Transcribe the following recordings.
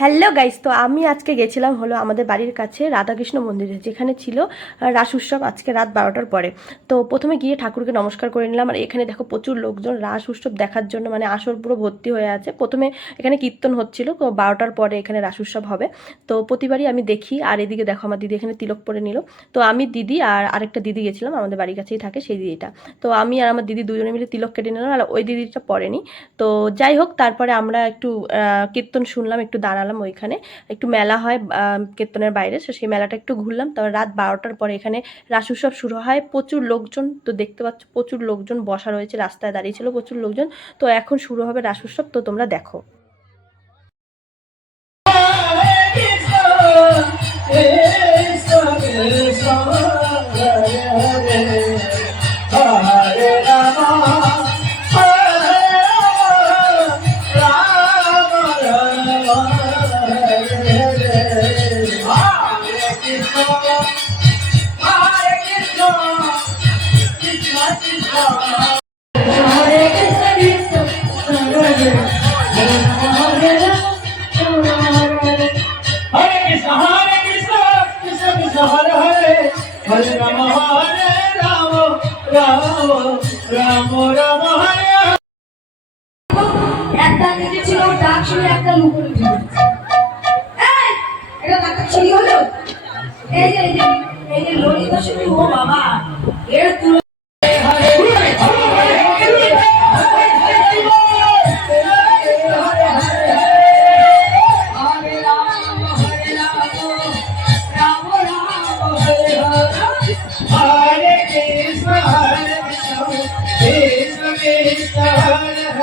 Hello guys তো আমি আজকে গেছিলাম হলো আমাদের বাড়ির কাছে রাধাকৃষ্ণ মন্দিরে, যেখানে ছিল রাস উৎসব আজকে রাত বারোটার পরে। তো প্রথমে গিয়ে ঠাকুরকে নমস্কার করে নিলাম। আর এখানে দেখো প্রচুর লোকজন রাস উৎসব দেখার জন্য মানে আসর পুরো ভর্তি হয়ে আছে। প্রথমে এখানে কীর্তন হচ্ছিল, তো বারোটার পরে এখানে রাস উৎসব হবে। তো প্রতিবারই আমি দেখি, আর এদিকে দেখো আমার দিদি এখানে তিলক পরে নিল। তো আমি দিদি আর আরেকটা দিদি গেছিলাম, আমাদের বাড়ির কাছেই থাকে সেই দিদিটা। তো আমি আর আমার দিদি দুজনে মিলে তিলক কেটে নিলাম, আর ওই দিদিটা পরেনি। তো যাই হোক, তারপরে আমরা একটু কীর্তন শুনলাম, একটু দাঁড়ালাম। ওইখানে। একটু মেলা হয় কীর্তনের বাইরে। তো সেই মেলাটা একটু ঘুরলাম। তারপর রাত বারোটার পরে এখানে রাস উৎসব শুরু হয়। প্রচুর লোকজন, তো দেখতে পাচ্ছ, প্রচুর লোকজন বসা রয়েছে। রাস্তায় দাঁড়িয়ে ছিল প্রচুর লোকজন। তো এখন শুরু হবে রাস উৎসব। তো তোমরা দেখো। Hare Ram Ram Ram Ram Hare. একটা নিজে ছিল ডাক শুনে একটা ছিল এটা ডাক্তার ছড়ি হলো এই যে এই যে ললিতা শুনি ও বাবা এর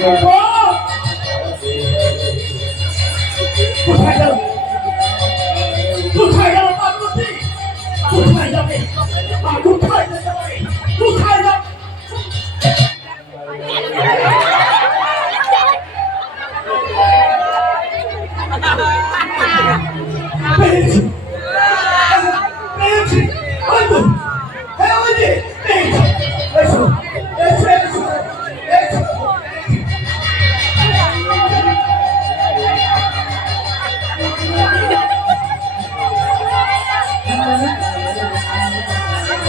Gracias.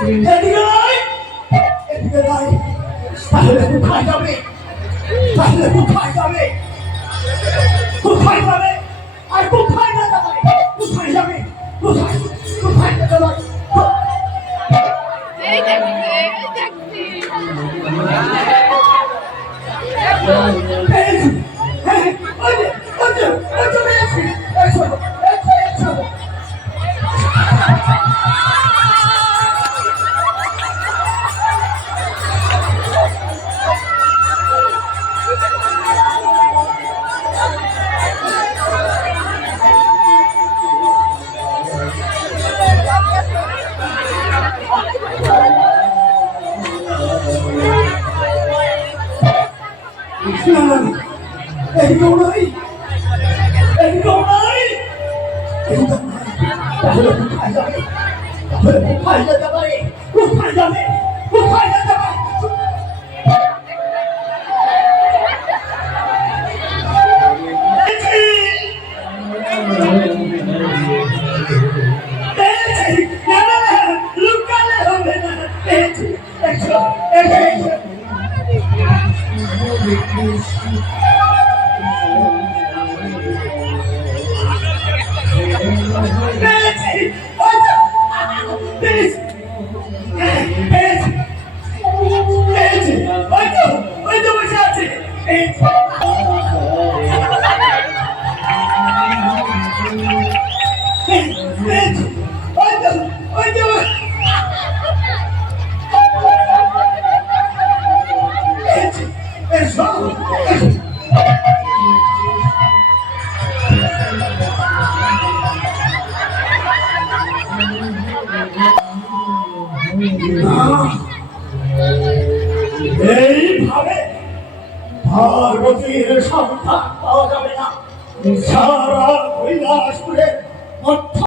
এদিকে নয় এদিকে নয় তাহলে কোথায় যাবে তাহলে কোথায় যাবে কোথায় যাবে আর কোথায় না যাবে কোথায় যাবে কোথায় কোথায় যেতে পারে পেয়েছি এদিকেও নয় এদিকেও নয় এদিকেও নয় তাহলে কোথায় যাবে তাহলে কোথায় যেতে পারে কোথায় যাবে কোথায় যেতে হবে পেয়েছি এইভাবে পার্বতীর সন্তান পাওয়া যাবে না। সারা কৈলাসপুরে